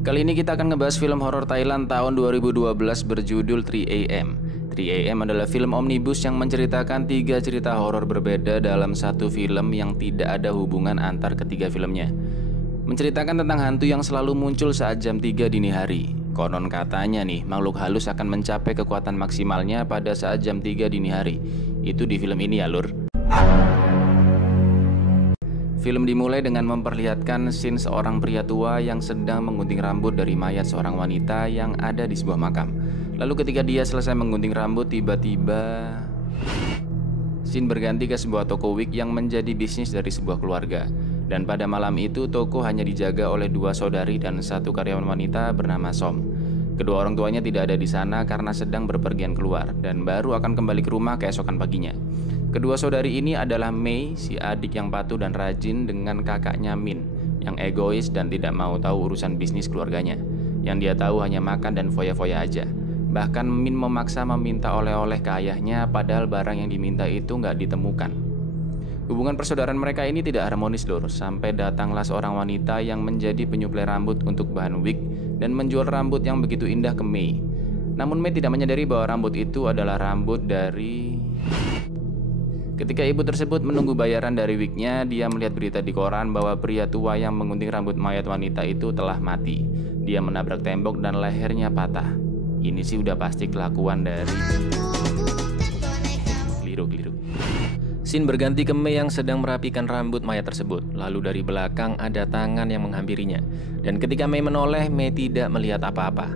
Kali ini kita akan ngebahas film horor Thailand tahun 2012 berjudul 3AM. 3AM adalah film omnibus yang menceritakan 3 cerita horor berbeda dalam satu film yang tidak ada hubungan antar ketiga filmnya. Menceritakan tentang hantu yang selalu muncul saat jam 3 dini hari. Konon katanya nih, makhluk halus akan mencapai kekuatan maksimalnya pada saat jam 3 dini hari. Itu di film ini ya lur. Film dimulai dengan memperlihatkan scene seorang pria tua yang sedang menggunting rambut dari mayat seorang wanita yang ada di sebuah makam. Lalu ketika dia selesai menggunting rambut, tiba-tiba scene berganti ke sebuah toko wig yang menjadi bisnis dari sebuah keluarga. Dan pada malam itu toko hanya dijaga oleh 2 saudari dan 1 karyawan wanita bernama Som. Kedua orang tuanya tidak ada di sana karena sedang berpergian keluar dan baru akan kembali ke rumah keesokan paginya. Kedua saudari ini adalah Mei, si adik yang patuh dan rajin, dengan kakaknya Min, yang egois dan tidak mau tahu urusan bisnis keluarganya. Yang dia tahu hanya makan dan foya-foya aja. Bahkan Min memaksa meminta oleh-oleh ke ayahnya padahal barang yang diminta itu nggak ditemukan. Hubungan persaudaraan mereka ini tidak harmonis lur, sampai datanglah seorang wanita yang menjadi penyuplai rambut untuk bahan wig dan menjual rambut yang begitu indah ke Mei. Namun Mei tidak menyadari bahwa rambut itu adalah rambut dari... Ketika ibu tersebut menunggu bayaran dari wignya, dia melihat berita di koran bahwa pria tua yang menggunting rambut mayat wanita itu telah mati. Dia menabrak tembok dan lehernya patah. Ini sih udah pasti kelakuan dari... Keliru. Scene berganti ke Mei yang sedang merapikan rambut mayat tersebut. Lalu dari belakang ada tangan yang menghampirinya. Dan ketika Mei menoleh, Mei tidak melihat apa-apa.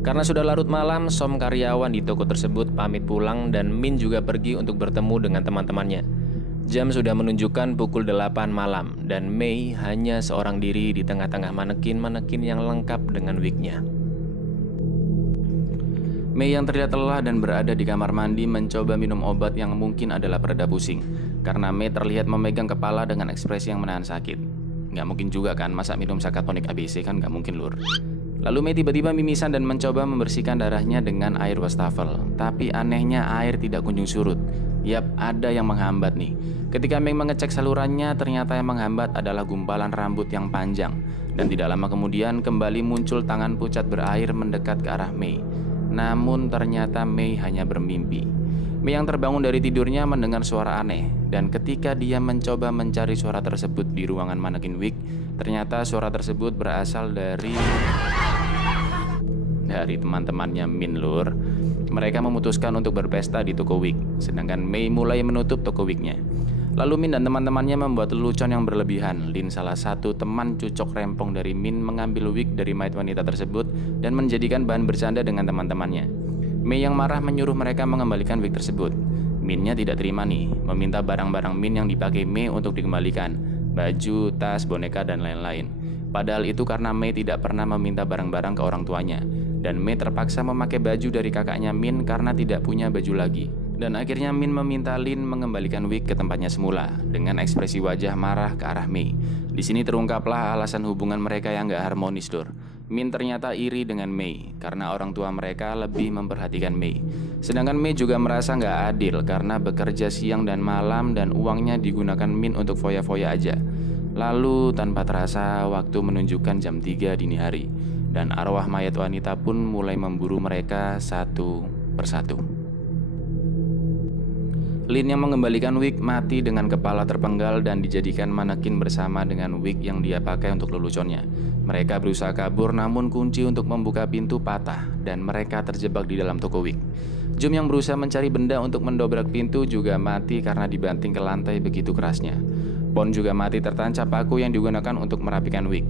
Karena sudah larut malam, Som karyawan di toko tersebut pamit pulang dan Min juga pergi untuk bertemu dengan teman-temannya. Jam sudah menunjukkan pukul 8 malam dan Mei hanya seorang diri di tengah-tengah manekin-manekin yang lengkap dengan wignya. Mei yang terlihat lelah dan berada di kamar mandi mencoba minum obat yang mungkin adalah pereda pusing. Karena Mei terlihat memegang kepala dengan ekspresi yang menahan sakit. Nggak mungkin juga kan, masa minum Sakatonik ABC kan nggak mungkin lur. Lalu Mei tiba-tiba mimisan dan mencoba membersihkan darahnya dengan air wastafel. Tapi anehnya air tidak kunjung surut. Yap, ada yang menghambat nih. Ketika Mei mengecek salurannya, ternyata yang menghambat adalah gumpalan rambut yang panjang. Dan tidak lama kemudian kembali muncul tangan pucat berair mendekat ke arah Mei. Namun ternyata Mei hanya bermimpi. Mei yang terbangun dari tidurnya mendengar suara aneh. Dan ketika dia mencoba mencari suara tersebut di ruangan manekin wig, ternyata suara tersebut berasal dari teman-temannya Min lur. Mereka memutuskan untuk berpesta di toko wig, sedangkan Mei mulai menutup toko wignya. Lalu Min dan teman-temannya membuat lelucon yang berlebihan. Lin, salah satu teman cucok rempong dari Min, mengambil wig dari mayat wanita tersebut dan menjadikan bahan bercanda dengan teman-temannya. Mei yang marah menyuruh mereka mengembalikan wig tersebut. Minnya tidak terima nih, meminta barang-barang Min yang dipakai Mei untuk dikembalikan. Baju, tas, boneka, dan lain-lain. Padahal itu karena Mei tidak pernah meminta barang-barang ke orang tuanya. Dan Mei terpaksa memakai baju dari kakaknya Min karena tidak punya baju lagi. Dan akhirnya Min meminta Lin mengembalikan wig ke tempatnya semula dengan ekspresi wajah marah ke arah Mei. Di sini terungkaplah alasan hubungan mereka yang gak harmonis lur. Min ternyata iri dengan Mei karena orang tua mereka lebih memperhatikan Mei. Sedangkan Mei juga merasa gak adil karena bekerja siang dan malam dan uangnya digunakan Min untuk foya-foya aja. Lalu tanpa terasa waktu menunjukkan jam 3 dini hari. Dan arwah mayat wanita pun mulai memburu mereka satu persatu. Lin yang mengembalikan wig mati dengan kepala terpenggal dan dijadikan manekin bersama dengan wig yang dia pakai untuk leluconnya. Mereka berusaha kabur namun kunci untuk membuka pintu patah dan mereka terjebak di dalam toko wig. Jum yang berusaha mencari benda untuk mendobrak pintu juga mati karena dibanting ke lantai begitu kerasnya. Pon juga mati tertancap paku yang digunakan untuk merapikan wig.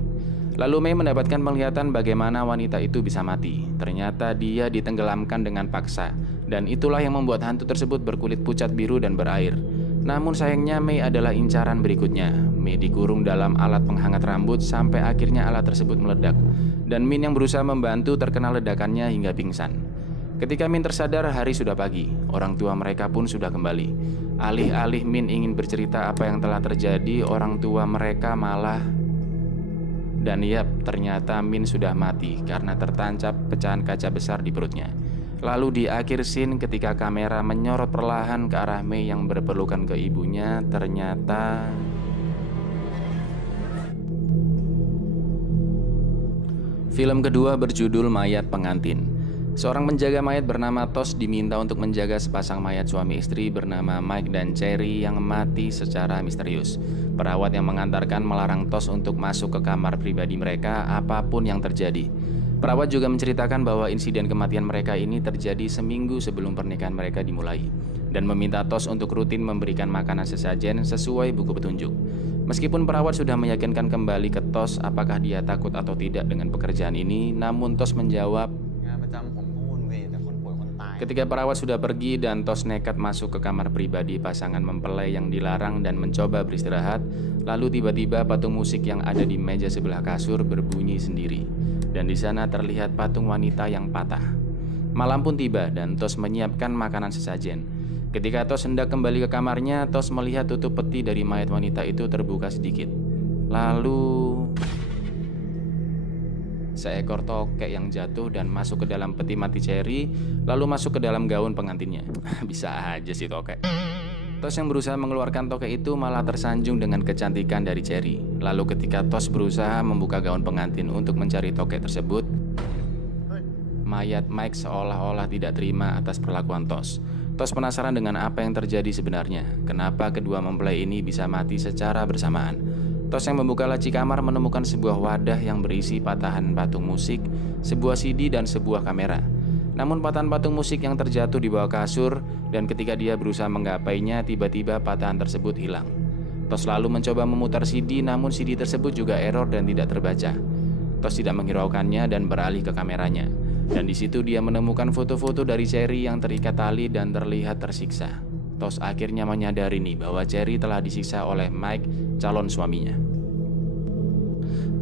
Lalu Mei mendapatkan penglihatan bagaimana wanita itu bisa mati. Ternyata dia ditenggelamkan dengan paksa. Dan itulah yang membuat hantu tersebut berkulit pucat biru dan berair. Namun sayangnya Mei adalah incaran berikutnya. Mei dikurung dalam alat penghangat rambut sampai akhirnya alat tersebut meledak. Dan Min yang berusaha membantu terkena ledakannya hingga pingsan. Ketika Min tersadar, hari sudah pagi. Orang tua mereka pun sudah kembali. Alih-alih Min ingin bercerita apa yang telah terjadi, orang tua mereka malah... Dan yap, ternyata Min sudah mati karena tertancap pecahan kaca besar di perutnya. Lalu di akhir scene ketika kamera menyorot perlahan ke arah Mei yang berpelukan ke ibunya, ternyata Film kedua berjudul Mayat Pengantin. Seorang penjaga mayat bernama Tos diminta untuk menjaga sepasang mayat suami istri bernama Mike dan Cherry yang mati secara misterius. Perawat yang mengantarkan melarang Tos untuk masuk ke kamar pribadi mereka apapun yang terjadi. Perawat juga menceritakan bahwa insiden kematian mereka ini terjadi seminggu sebelum pernikahan mereka dimulai dan meminta Tos untuk rutin memberikan makanan sesajen sesuai buku petunjuk. Meskipun perawat sudah meyakinkan kembali ke Tos apakah dia takut atau tidak dengan pekerjaan ini, namun Tos menjawab, ketika perawat sudah pergi dan Tos nekat masuk ke kamar pribadi pasangan mempelai yang dilarang dan mencoba beristirahat, lalu tiba-tiba patung musik yang ada di meja sebelah kasur berbunyi sendiri, dan di sana terlihat patung wanita yang patah. Malam pun tiba dan Tos menyiapkan makanan sesajen. Ketika Tos hendak kembali ke kamarnya, Tos melihat tutup peti dari mayat wanita itu terbuka sedikit. Lalu seekor tokek yang jatuh dan masuk ke dalam peti mati Cherry, lalu masuk ke dalam gaun pengantinnya. Bisa aja sih tokek. Tos yang berusaha mengeluarkan tokek itu malah tersanjung dengan kecantikan dari Cherry. Lalu ketika Tos berusaha membuka gaun pengantin untuk mencari tokek tersebut, mayat Mike seolah-olah tidak terima atas perlakuan Tos. Tos penasaran dengan apa yang terjadi sebenarnya. Kenapa kedua mempelai ini bisa mati secara bersamaan? Tos yang membuka laci kamar menemukan sebuah wadah yang berisi patahan patung musik, sebuah CD dan sebuah kamera. Namun patahan patung musik yang terjatuh di bawah kasur, dan ketika dia berusaha menggapainya, tiba-tiba patahan tersebut hilang. Tos lalu mencoba memutar CD, namun CD tersebut juga error dan tidak terbaca. Tos tidak menghiraukannya dan beralih ke kameranya. Dan di situ dia menemukan foto-foto dari Cherry yang terikat tali dan terlihat tersiksa. Tos akhirnya menyadari nih bahwa Cherry telah disiksa oleh Mike, calon suaminya.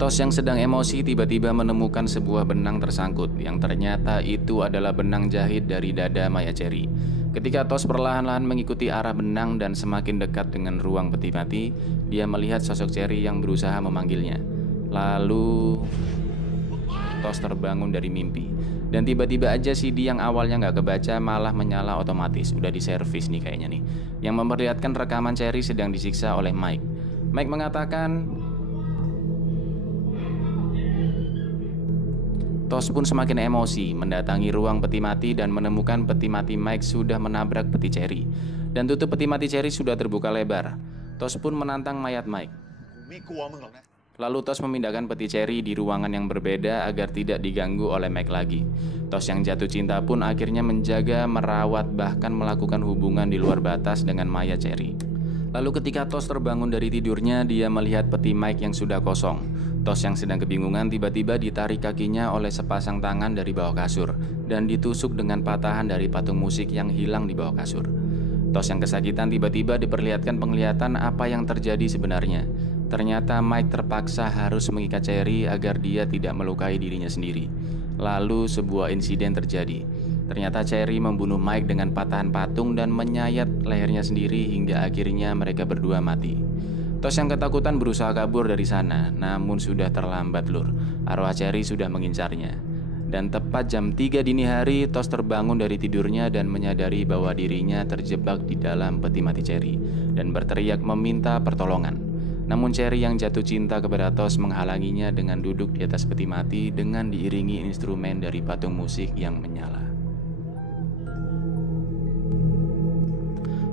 Tos yang sedang emosi tiba-tiba menemukan sebuah benang tersangkut yang ternyata itu adalah benang jahit dari dada mayat Cherry. Ketika Tos perlahan-lahan mengikuti arah benang dan semakin dekat dengan ruang peti mati, dia melihat sosok Cherry yang berusaha memanggilnya. Lalu Tos terbangun dari mimpi. Dan tiba-tiba aja CD yang awalnya nggak kebaca malah menyala otomatis. Udah diservis nih kayaknya nih, yang memperlihatkan rekaman Cherry sedang disiksa oleh Mike. Mike mengatakan, Tos pun semakin emosi mendatangi ruang peti mati dan menemukan peti mati Mike sudah menabrak peti Cherry. Dan tutup peti mati Cherry sudah terbuka lebar. Tos pun menantang mayat Mike. Lalu Tos memindahkan peti Cherry di ruangan yang berbeda agar tidak diganggu oleh Mike lagi. Tos yang jatuh cinta pun akhirnya menjaga, merawat, bahkan melakukan hubungan di luar batas dengan mayat Cherry. Lalu ketika Tos terbangun dari tidurnya, dia melihat peti Mike yang sudah kosong. Tos yang sedang kebingungan tiba-tiba ditarik kakinya oleh sepasang tangan dari bawah kasur dan ditusuk dengan patahan dari patung musik yang hilang di bawah kasur. Tos yang kesakitan tiba-tiba diperlihatkan penglihatan apa yang terjadi sebenarnya. Ternyata Mike terpaksa harus mengikat Cherry agar dia tidak melukai dirinya sendiri. Lalu sebuah insiden terjadi. Ternyata Cherry membunuh Mike dengan patahan patung dan menyayat lehernya sendiri hingga akhirnya mereka berdua mati. Tos yang ketakutan berusaha kabur dari sana, namun sudah terlambat lur. Arwah Cherry sudah mengincarnya. Dan tepat jam 3 dini hari, Tos terbangun dari tidurnya dan menyadari bahwa dirinya terjebak di dalam peti mati Cherry dan berteriak meminta pertolongan. Namun Cherry yang jatuh cinta kepada Tos menghalanginya dengan duduk di atas peti mati dengan diiringi instrumen dari patung musik yang menyala.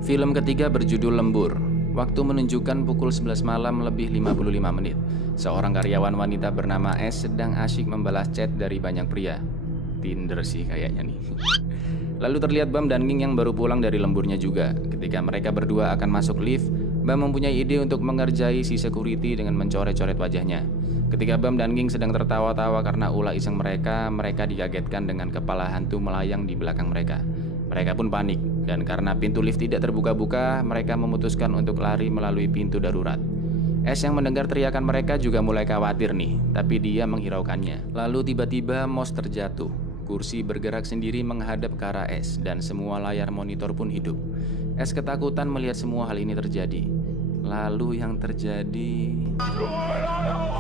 Film ketiga berjudul Lembur. Waktu menunjukkan pukul 11 malam lebih 55 menit. Seorang karyawan wanita bernama S sedang asyik membalas chat dari banyak pria. Tinder sih kayaknya nih. Lalu terlihat Bam dan Ging yang baru pulang dari lemburnya juga. Ketika mereka berdua akan masuk lift, Bam mempunyai ide untuk mengerjai si security dengan mencoret-coret wajahnya. Ketika Bam dan Ging sedang tertawa-tawa karena ulah iseng mereka dikagetkan dengan kepala hantu melayang di belakang mereka. Mereka pun panik, dan karena pintu lift tidak terbuka-buka, mereka memutuskan untuk lari melalui pintu darurat. S yang mendengar teriakan mereka juga mulai khawatir nih, tapi dia menghiraukannya. Lalu tiba-tiba mouse terjatuh. Kursi bergerak sendiri menghadap ke arah S, dan semua layar monitor pun hidup. S ketakutan melihat semua hal ini terjadi. Lalu yang terjadi,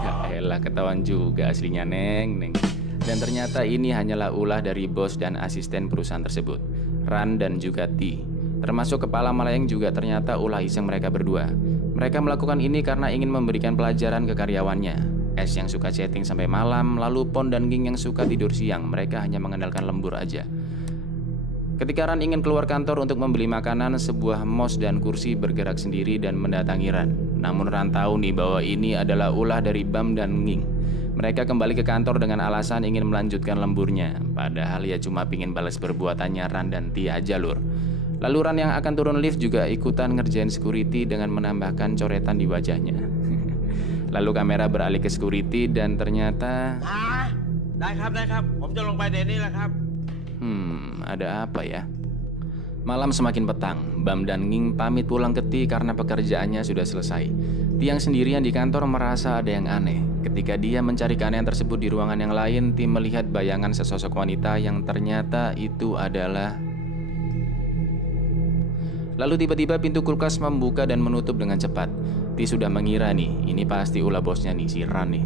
ya elah, ketahuan juga aslinya Neng. Dan ternyata ini hanyalah ulah dari bos dan asisten perusahaan tersebut, Ran dan juga T. Termasuk kepala melayang juga ternyata ulah iseng mereka berdua. Mereka melakukan ini karena ingin memberikan pelajaran ke karyawannya. Es yang suka chatting sampai malam, lalu Pon dan Ging yang suka tidur siang. Mereka hanya mengandalkan lembur aja. Ketika Ran ingin keluar kantor untuk membeli makanan, sebuah mos dan kursi bergerak sendiri dan mendatangi Ran. Namun Ran tahu nih bahwa ini adalah ulah dari Bam dan Ging. Mereka kembali ke kantor dengan alasan ingin melanjutkan lemburnya. Padahal ya cuma pingin balas perbuatannya Ran dan Tia aja lur. Lalu Ran yang akan turun lift juga ikutan ngerjain security dengan menambahkan coretan di wajahnya. Lalu kamera beralih ke security dan ternyata...ได้ครับผมจะลงไปเดี๋ยวนี้แหละครับ ada apa ya? Malam semakin petang, Bam dan Ging pamit pulang ke Ti karena pekerjaannya sudah selesai. Tiang sendirian di kantor merasa ada yang aneh. Ketika dia mencari keanehan tersebut di ruangan yang lain, Ti melihat bayangan sesosok wanita yang ternyata itu adalah... Lalu tiba-tiba pintu kulkas membuka dan menutup dengan cepat. Ti sudah mengira nih, ini pasti ulah bosnya nih, si Ran nih.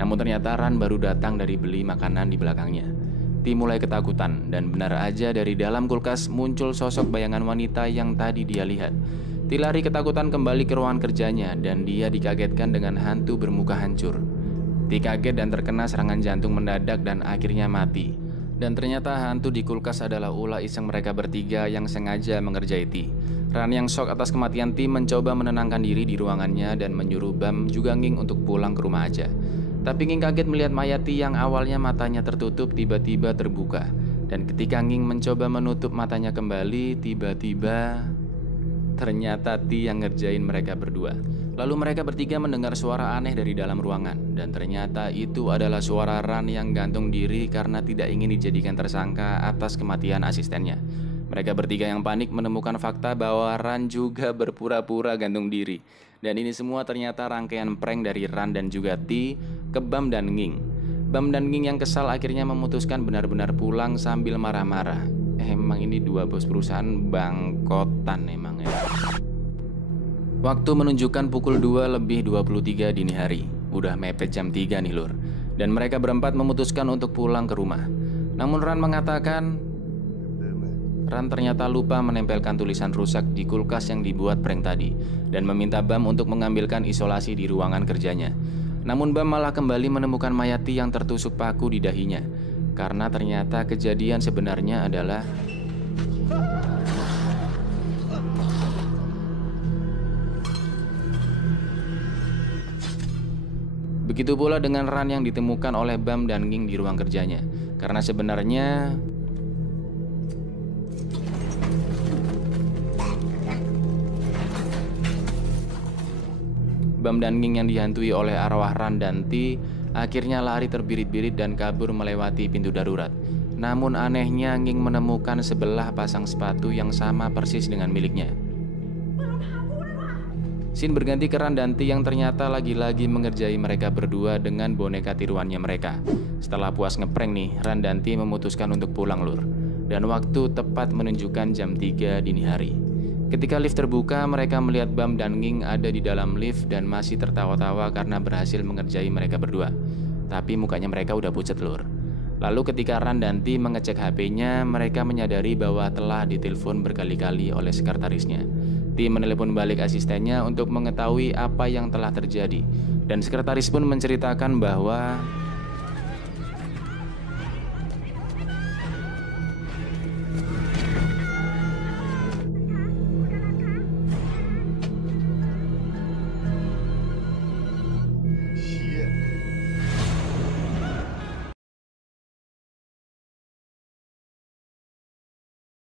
Namun ternyata Ran baru datang dari beli makanan di belakangnya. Ti mulai ketakutan, dan benar aja dari dalam kulkas muncul sosok bayangan wanita yang tadi dia lihat. Ti lari ketakutan kembali ke ruangan kerjanya, dan dia dikagetkan dengan hantu bermuka hancur. Ti kaget dan terkena serangan jantung mendadak dan akhirnya mati. Dan ternyata hantu di kulkas adalah ulah iseng mereka bertiga yang sengaja mengerjai Ti. Ran yang shock atas kematian Ti mencoba menenangkan diri di ruangannya dan menyuruh Bam juga Ging untuk pulang ke rumah aja. Tapi Ging kaget melihat mayat Ti yang awalnya matanya tertutup tiba-tiba terbuka. Dan ketika Ging mencoba menutup matanya kembali, tiba-tiba ternyata Ti yang ngerjain mereka berdua. Lalu mereka bertiga mendengar suara aneh dari dalam ruangan. Dan ternyata itu adalah suara Ran yang gantung diri karena tidak ingin dijadikan tersangka atas kematian asistennya. Mereka bertiga yang panik menemukan fakta bahwa Ran juga berpura-pura gantung diri. Dan ini semua ternyata rangkaian prank dari Ran dan juga Ti ke Bam dan Ging. Bam dan Ging yang kesal akhirnya memutuskan benar-benar pulang sambil marah-marah. Emang ini dua bos perusahaan bangkotan emang ya. Waktu menunjukkan pukul 2:23 dini hari. Udah mepet jam 3 nih lur. Dan mereka berempat memutuskan untuk pulang ke rumah. Namun Ran mengatakan Ran ternyata lupa menempelkan tulisan rusak di kulkas yang dibuat prank tadi dan meminta Bam untuk mengambilkan isolasi di ruangan kerjanya. Namun Bam malah kembali menemukan mayat Ti yang tertusuk paku di dahinya. Karena ternyata kejadian sebenarnya adalah begitu pula dengan Ran yang ditemukan oleh Bam dan Ging di ruang kerjanya. Karena sebenarnya Bam dan Ging yang dihantui oleh arwah Ran dan Ti akhirnya lari terbirit-birit dan kabur melewati pintu darurat. Namun anehnya Ging menemukan sebelah pasang sepatu yang sama persis dengan miliknya. Scene berganti ke Ran dan Ti yang ternyata lagi-lagi mengerjai mereka berdua dengan boneka tiruannya mereka. Setelah puas ngeprank nih, Ran dan Ti memutuskan untuk pulang lur. Dan waktu tepat menunjukkan jam 3 dini hari. Ketika lift terbuka, mereka melihat Bam dan Ging ada di dalam lift dan masih tertawa-tawa karena berhasil mengerjai mereka berdua. Tapi mukanya mereka udah pucat lur. Lalu ketika Ran dan Ti mengecek HP-nya, mereka menyadari bahwa telah ditelepon berkali-kali oleh sekretarisnya. Ti menelepon balik asistennya untuk mengetahui apa yang telah terjadi. Dan sekretaris pun menceritakan bahwa